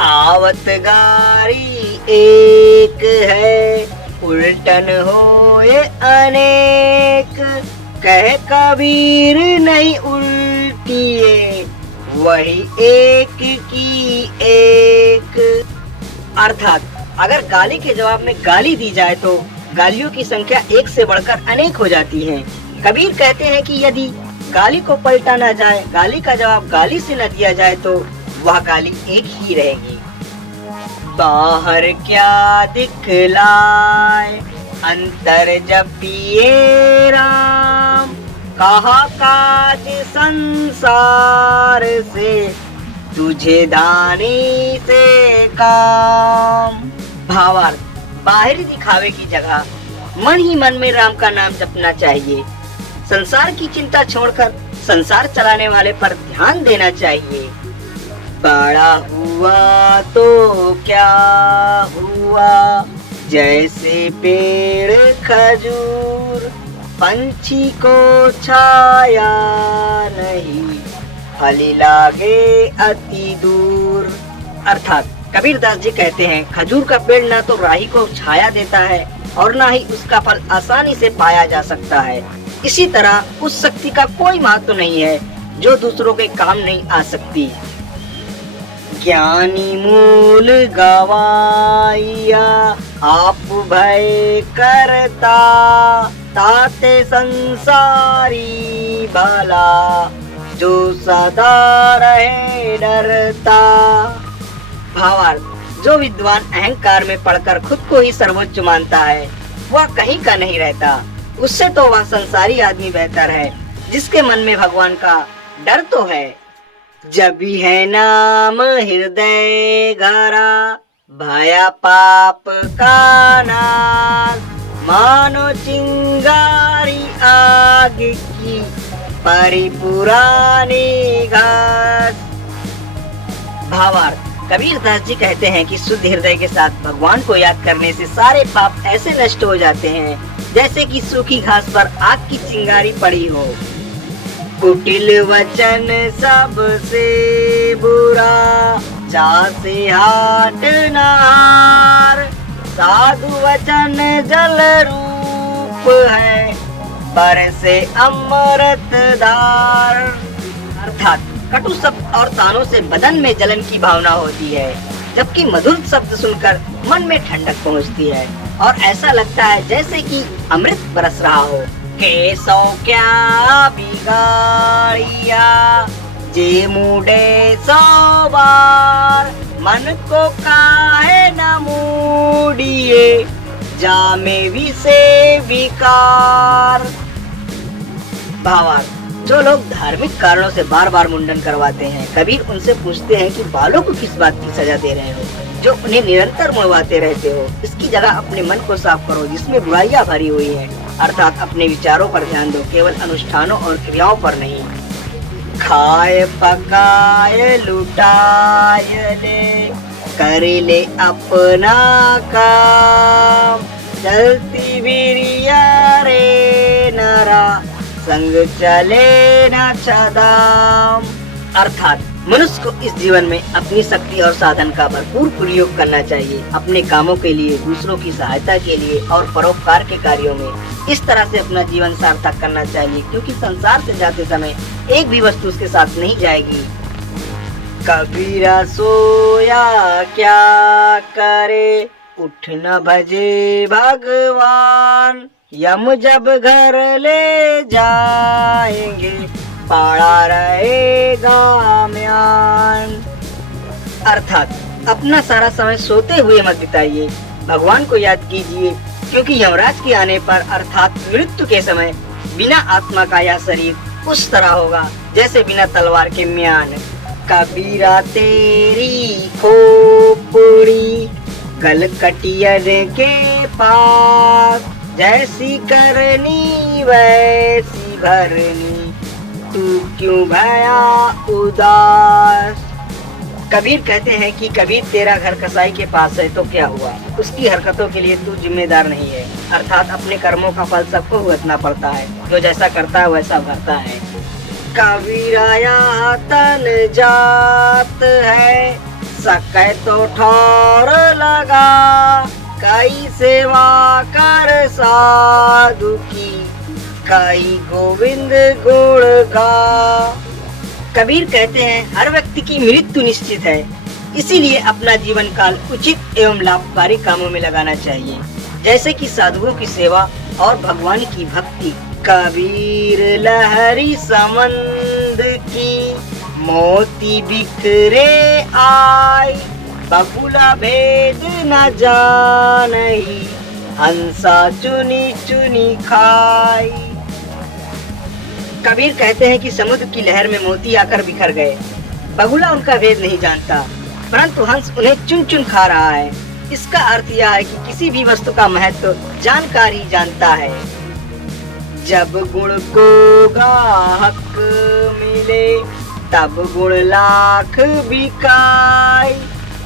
आवत गारी एक है, उल्टन होए अनेक। कह कबीर नहीं उल्टी ये, वही एक की एक। अर्थात अगर गाली के जवाब में गाली दी जाए तो गालियों की संख्या एक से बढ़कर अनेक हो जाती है। कबीर कहते हैं कि यदि गाली को पलटा ना जाए, गाली का जवाब गाली से न दिया जाए तो वह गाली एक ही रहेगी। बाहर क्या दिखलाए अंतर जब पिए राम, कहा काज संसार से तुझे दानी से काम। भावार्थ, बाहरी दिखावे की जगह मन ही मन में राम का नाम जपना चाहिए। संसार की चिंता छोड़कर संसार चलाने वाले पर ध्यान देना चाहिए। बड़ा हुआ तो क्या हुआ, जैसे पेड़ खजूर, पंछी को छाया नहीं, फली लागे अति दूर। अर्थात कबीरदास जी कहते हैं, खजूर का पेड़ ना तो राही को छाया देता है और ना ही उसका फल आसानी से पाया जा सकता है। इसी तरह उस शक्ति का कोई महत्व नहीं है जो दूसरों के काम नहीं आ सकती। ज्ञानी मूल गवाइया आप भय करता, ताते संसारी भला जो सदा रहे डरता। भावार्थ, जो विद्वान अहंकार में पड़कर खुद को ही सर्वोच्च मानता है वह कहीं का नहीं रहता। उससे तो वह संसारी आदमी बेहतर है जिसके मन में भगवान का डर तो है। जब भी है नाम हृदय घरा, भया पाप का नाश, मानो चिंगारी आग की परिपुरानी घास। भावार्थ, कबीरदास जी कहते हैं कि शुद्ध हृदय के साथ भगवान को याद करने से सारे पाप ऐसे नष्ट हो जाते हैं जैसे कि सूखी घास पर आग की चिंगारी पड़ी हो। कुटिल वचन सबसे बुरा, चासे हाट नार, साधु वचन जल रूप है, बरसे अमृत धार। अर्थात कटु शब्द और तानों से बदन में जलन की भावना होती है, जबकि मधुर शब्द सुनकर मन में ठंडक पहुंचती है और ऐसा लगता है जैसे कि अमृत बरस रहा हो। केसों क्या बिगाड़िया, जे मुड़े सौ बार, मन को काहे न मूडिए, जामे विसे विकार। भावार्थ, जो लोग धार्मिक कारणों से बार बार मुंडन करवाते हैं, कबीर उनसे पूछते हैं कि बालों को किस बात की सजा दे रहे हो जो उन्हें निरंतर मुड़वाते रहते हो। इसकी जगह अपने मन को साफ करो जिसमें बुराइयां भरी हुई है। अर्थात अपने विचारों पर ध्यान दो, केवल अनुष्ठानों और क्रियाओं पर नहीं। खाए पकाए लुटाए ले, कर ले अपना काम, चलती बिरिया रे नरा, संग चले न छदाम। अर्थात मनुष्य को इस जीवन में अपनी शक्ति और साधन का भरपूर प्रयोग करना चाहिए, अपने कामों के लिए, दूसरों की सहायता के लिए और परोपकार के कार्यों में। इस तरह से अपना जीवन सार्थक करना चाहिए, क्योंकि संसार से जाते समय एक भी वस्तु उसके साथ नहीं जाएगी। कबीरा सोया क्या करे, उठ न भजे भगवान, यम जब घर ले जाएंगे, पाड़ा रहेगा म्यान। अर्थात अपना सारा समय सोते हुए मत बिताइए, भगवान को याद कीजिए, क्योंकि यमराज के आने पर अर्थात मृत्यु के समय बिना आत्मा का यह शरीर उस तरह होगा जैसे बिना तलवार के म्यान। कबीरा तेरी खोपड़ी कलकटियर के पास, जैसी करनी वैसी भरनी, तू क्यों भया उदास। कबीर कहते हैं कि कबीर तेरा घर कसाई के पास है तो क्या हुआ, उसकी हरकतों के लिए तू जिम्मेदार नहीं है। अर्थात अपने कर्मों का फल सबको भुगतना पड़ता है, जो जैसा करता है वैसा भरता है। कबीराया तन जात है, सकै तो ठौर लगा, कई सेवा कर साधु की, कई गोविंद गुण गा। कबीर कहते हैं हर व्यक्ति की मृत्यु निश्चित है, इसीलिए अपना जीवन काल उचित एवं लाभकारी कामों में लगाना चाहिए, जैसे कि साधुओं की सेवा और भगवान की भक्ति। कबीर लहरी समंद की, मोती बिखरे आय, बकुला भेद न जानही, हंसा चुनी चुनी खाई। कबीर कहते हैं कि समुद्र की लहर में मोती आकर बिखर गए, बगुला उनका भेद नहीं जानता, परंतु हंस उन्हें चुन चुन खा रहा है। इसका अर्थ यह है कि किसी भी वस्तु का महत्व जानकार ही जानता है। जब गुण को गाहक मिले, तब गुण लाख बिकाई,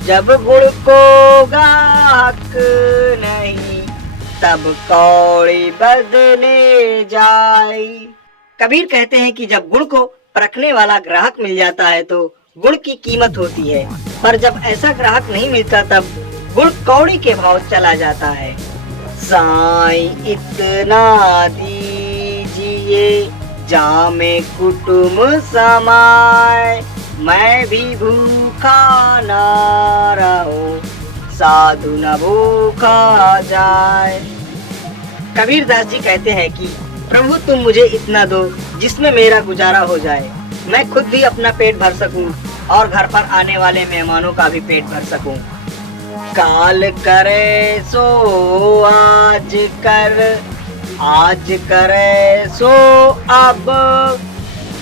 जब गुण को गाहक नहीं, तब कौड़ी बदले जाए। कबीर कहते हैं कि जब गुण को परखने वाला ग्राहक मिल जाता है तो गुण की कीमत होती है, पर जब ऐसा ग्राहक नहीं मिलता तब गुण कौड़ी के भाव चला जाता है। साईं इतना दीजिए जामे कुटुम समाए, मैं भी भूखा ना रहूं, साधु न भूखा जाए। कबीर दास जी कहते हैं कि प्रभु तुम मुझे इतना दो जिसमें मेरा गुजारा हो जाए, मैं खुद भी अपना पेट भर सकूं और घर पर आने वाले मेहमानों का भी पेट भर सकूं। काल करे सो आज कर, आज करे सो अब,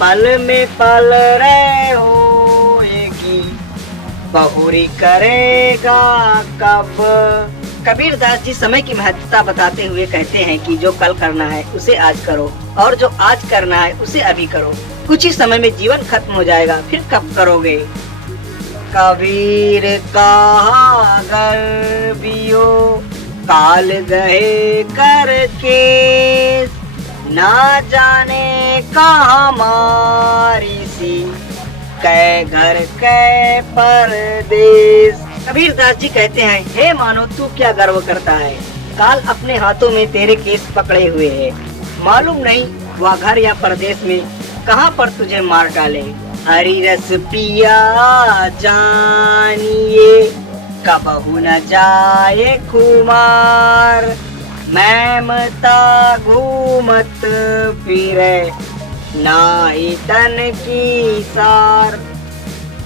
पल में पल रहे होएगी, बहुरी करेगा कब। कबीर दास जी समय की महत्वता बताते हुए कहते हैं कि जो कल करना है उसे आज करो, और जो आज करना है उसे अभी करो, कुछ ही समय में जीवन खत्म हो जाएगा, फिर कब करोगे। कबीर कहा गर्भियो, काल गए करके, ना जाने कहाँ मारी सी, कै घर कै परदेश। कबीर दास जी कहते हैं हे मानो तू क्या गर्व करता है, काल अपने हाथों में तेरे केस पकड़े हुए है, मालूम नहीं वह घर या परदेश में कहाँ पर तुझे मार डाले। हरि रस पिया जानिए, कबहू न जाए खुमार, मैं मता घूमत फिरे, नाई तन की सार।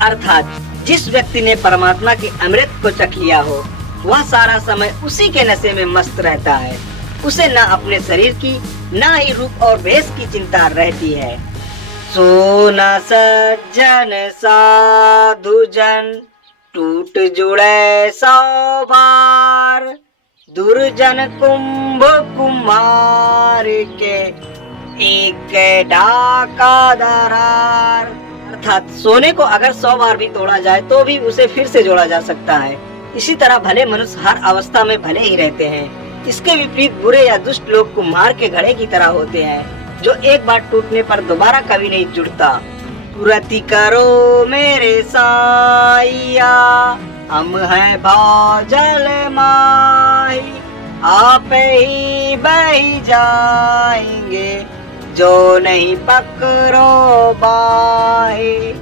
अर्थात जिस व्यक्ति ने परमात्मा के अमृत को चख लिया हो, वह सारा समय उसी के नशे में मस्त रहता है, उसे न अपने शरीर की न ही रूप और भेष की चिंता रहती है। सो न सज्जन साधु जन, टूट जुड़े सौ बार, दुर्जन कुंभ कुम्हार के, एक ढाका दरार। अर्थात सोने को अगर 100 बार भी तोड़ा जाए तो भी उसे फिर से जोड़ा जा सकता है। इसी तरह भले मनुष्य हर अवस्था में भले ही रहते हैं। इसके विपरीत बुरे या दुष्ट लोग कुम्हार के घड़े की तरह होते हैं, जो एक बार टूटने पर दोबारा कभी नहीं जुड़ता। तुरती करो मेरे साईया, हम हैं भौजल माही, आप ही बही जाएंगे, जो नहीं पकड़ो बाही।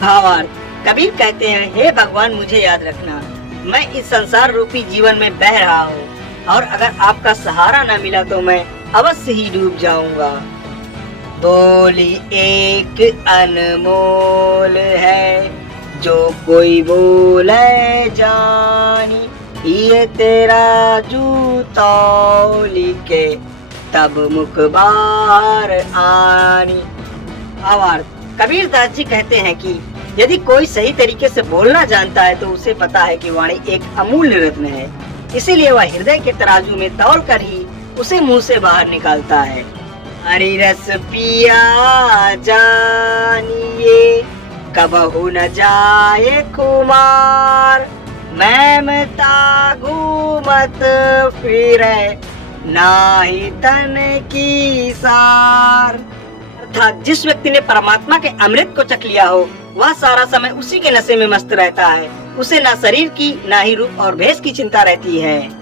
भावार्थ, कबीर कहते हैं हे भगवान मुझे याद रखना, मैं इस संसार रूपी जीवन में बह रहा हूँ, और अगर आपका सहारा न मिला तो मैं अवश्य ही डूब जाऊंगा। बोली एक अनमोल है, जो कोई बोले जानी, ये तेरा जूता लिखे, तब मुख बाहर आनी। भावार्थ, कबीर दास जी कहते हैं कि यदि कोई सही तरीके से बोलना जानता है तो उसे पता है कि वाणी एक अमूल्य रत्न है, इसीलिए वह हृदय के तराजू में तौल कर ही उसे मुंह से बाहर निकालता है। हरि रस पिया जानिए, कबहू न जाए खुमार, मैं मता घूमत फिरे, नाही तन की सार। अर्थात जिस व्यक्ति ने परमात्मा के अमृत को चख लिया हो, वह सारा समय उसी के नशे में मस्त रहता है, उसे ना शरीर की ना ही रूप और भेष की चिंता रहती है।